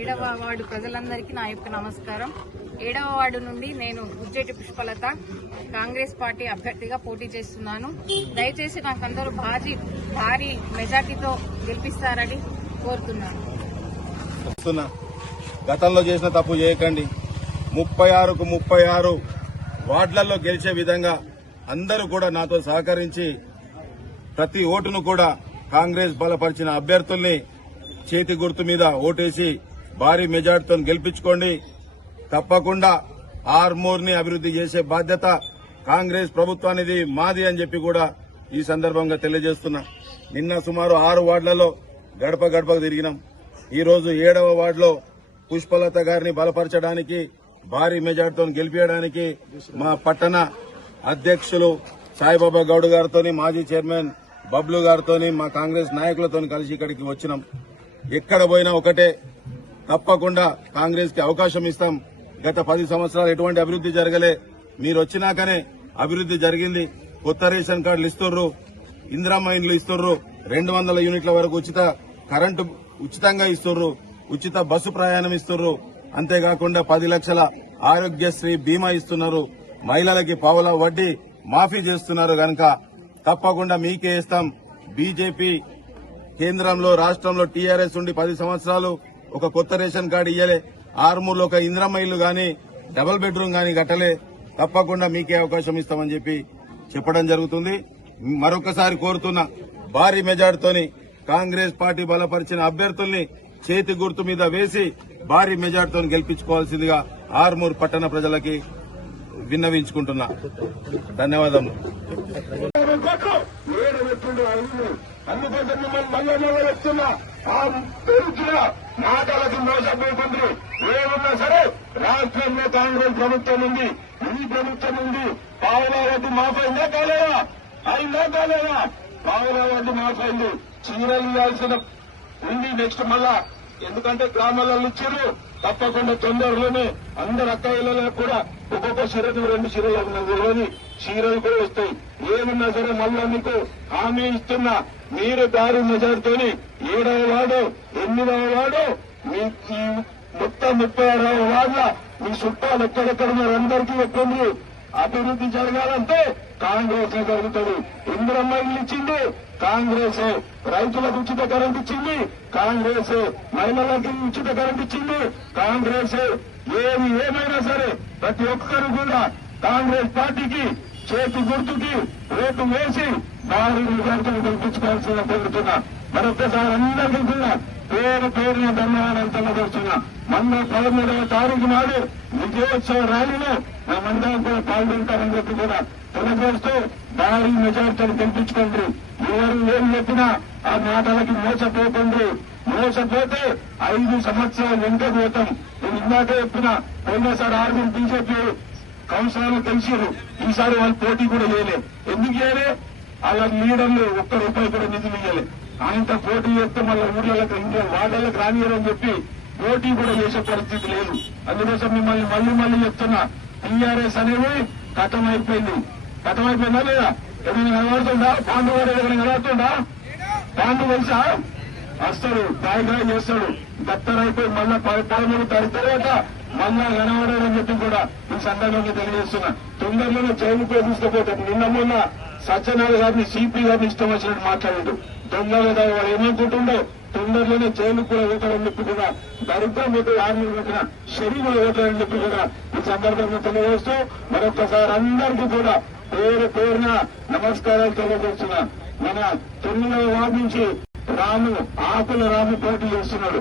ఏడవ వార్డు ప్రజలందరికీ నా యొక్క నమస్కారం. ఏడవ వార్డు నుండి నేను ఉజ్జేటి పుష్పలత కాంగ్రెస్ పార్టీ అభ్యర్థిగా పోటీ చేస్తున్నాను. దయచేసి నాకందరూ భారీ మెజార్టీతో గెలిపిస్తారని కోరుతున్నాను. గతంలో చేసిన తప్పు చేయకండి. 36కు 36 వార్డులలో గెలిచే విధంగా అందరూ కూడా నాతో సహకరించి ప్రతి ఓటును కూడా కాంగ్రెస్ బలపరిచిన అభ్యర్థుల్ని చేతి గుర్తు మీద ఓటేసి భారీ మెజార్టీతో గెలిపించుకోండి. తప్పకుండా ఆర్మూర్ని అభివృద్ది చేసే బాధ్యత కాంగ్రెస్ ప్రభుత్వానిది, మాది అని చెప్పి కూడా ఈ సందర్భంగా తెలియజేస్తున్నా. నిన్న సుమారు 6 వార్డులలో గడప గడపకు తిరిగినాం. ఈ రోజు 7వ వార్డులో పుష్పలత గారిని బలపరచడానికి, భారీ మెజార్టీతో గెలిపించడానికి మా పట్టణ అధ్యక్షులు సాయిబాబా గౌడ్ గారితో, మాజీ చైర్మన్ బబ్లు గారితో, మా కాంగ్రెస్ నాయకులతో కలిసి ఇక్కడికి వచ్చినాం. ఎక్కడ పోయినా ఒకటే, తప్పకుండా కాంగ్రెస్ కి అవకాశం ఇస్తాం. గత 10 సంవత్సరాలు ఎటువంటి అభివృద్ది జరగలే, మీరు వచ్చినాకనే అభివృద్ది జరిగింది. కొత్త రేషన్ కార్డులు ఇస్తుర్రు, ఇందిరమ్మ ఇండ్లు ఇస్తుర్రు, 200 యూనిట్ల వరకు ఉచిత కరెంటు ఉచితంగా ఇస్తుర్రు, ఉచిత బస్సు ప్రయాణం ఇస్తుర్రు. అంతేకాకుండా 10 లక్షల ఆరోగ్యశ్రీ బీమా ఇస్తున్నారు. మహిళలకి పావుల వడ్డీ మాఫీ చేస్తున్నారు. గనక తప్పకుండా మీకే ఇస్తాం. బీజేపీ కేంద్రంలో, రాష్ట్రంలో టీఆర్ఎస్ ఉండి 10 సంవత్సరాలు ఒక కొత్త రేషన్ కార్డు ఇయ్యలే, ఆర్మూర్లో ఒక ఇందిరమ్మ ఇల్లు గాని, డబుల్ బెడ్రూమ్ గాని కట్టలే. తప్పకుండా మీకే అవకాశం ఇస్తామని చెప్పి చెప్పడం జరుగుతుంది. మరొకసారి కోరుతున్నా, భారీ మెజార్టీతోని కాంగ్రెస్ పార్టీ బలపరిచిన అభ్యర్థుల్ని చేతి గుర్తు మీద వేసి భారీ మెజార్టీతో గెలిపించుకోవాల్సిందిగా ఆర్మూర్ పట్టణ ప్రజలకి విన్నవించుకుంటున్నా. ధన్యవాదములు. అందుకోసం మిమ్మల్ని మళ్ళీ చెప్తున్నా, ఆ పెరుగుతున్న మాటలకి మోసపోతుంది. ఏమన్నా సరే రాష్ట్రంలో కాంగ్రెస్ ప్రభుత్వం ఉంది, ఈ ప్రభుత్వం ఉంది. పావుల వడ్డీ మాఫైందా కాలేదా? అయిందా కాలేదా? పావుల వడ్డీ మాఫైంది. చీరలు ఇవ్వాల్సిన ఉంది నెక్స్ట్ మళ్ళా, ఎందుకంటే గ్రామాలలో ఇచ్చారు. తప్పకుండా తొందరలోనే అందరు అక్కయ్యలలో కూడా ఒక్కొక్క చీరకు 2 చీరలు చీరలు కూడా వస్తాయి. ఏమన్నా సరే మళ్ళా మీకు హామీ ఇస్తున్నా, మీరు భారీ మెజార్టీతోని 7వ వార్డు, 8వ వార్డు, మీ మొత్తం 36వ వార్డుల మీ చుట్టాలు ఎక్కడెక్కడ ఉన్నారు అందరికీ చెప్పండి. అభివృద్ది జరగాలంటే కాంగ్రెస్ జరుగుతుంది. ఇందిరమ్మ ఇల్లు ఇచ్చింది కాంగ్రెస్, రైతులకు ఉచిత కరెంట్ ఇచ్చింది కాంగ్రెస్, మహిళలకు ఉచిత కరెంట్ ఇచ్చింది కాంగ్రెస్. ఏమైనా సరే ప్రతి ఒక్కరు కూడా కాంగ్రెస్ పార్టీకి చేతి గుర్తుకి ఓటు వేసి భారీ మెజార్టీని గెలిపించుకోవాల్సిన కోరుతున్నా. మరొకసారి అందరికీ కూడా పేరున ధన్యవాదాలు తెలియజేస్తున్నా. మొన్న 13వ తారీఖు నాడు విజయోత్సవ ర్యాలీలో మేమందరం కూడా పాల్గొంటారని చెప్పి కూడా తెలియజేస్తూ భారీ మెజార్టీని గెలిపించుకోండి. ఎవరు ఏం చెప్పినా ఆ మాటలకి మోసపోకండి. మోసపోతే 5 సంవత్సరాలు వెంటనే పోతాం. నేను ఇందాకే చెప్పినా, పోయినసారి 6 బీజేపీ కౌన్సిలర్లు తెలిసారు. ఈసారి వాళ్ళు పోటీ కూడా చేయలే. ఎందుకు చేయలే? వాళ్ళ లీడర్లు ₹1 కూడా నిధులు ఇయ్యలే. ఆయనతో పోటీ చేస్తే మళ్ళీ ఊర్లకు ఇంట్లో వార్డులకు రానియరని చెప్పి పోటీ కూడా చేసే పరిస్థితి లేదు. అందుకోసం మిమ్మల్ని మళ్ళీ చెప్తున్నా, టీఆర్ఎస్ అనేది కథం అయిపోయిందా లేదా? ఏమైనా కనబడుతుందా? పాండు గారు ఏమైనా కనబడుతుందా? పాండు తెలుసా? వస్తాడు, గాయ చేస్తాడు, దత్తరైపోయి మళ్ళా 13 తారీఖు తర్వాత మళ్ళా కనబడాలని చెప్పి కూడా ఈ సందర్భంగా తెలియజేస్తున్నా. తొందరలోనే జైలుకు తీసుకుపోతాడు. నిన్న మొన్న సత్యనారాయణ గారిని, సిపి గారిని ఇష్టం వచ్చినట్టు మాట్లాడిండు. దొంగలుగా వాడు ఏమనుకుంటుండో తొందరలోనే జైలు కూడా ఓటాలని చెప్పి కూడా, దరిద్రం పోతే ఆర్మీ పెట్టిన శరీరం ఓటాలని చెప్పి కూడా ఈ సందర్భంగా తెలియజేస్తూ మరొకసారి అందరికీ కూడా పేరున నమస్కారాలు తెలియజేస్తున్నా. మన 9వ వార్డు నుంచి ఆకుల రాము పోటీ చేస్తున్నాడు.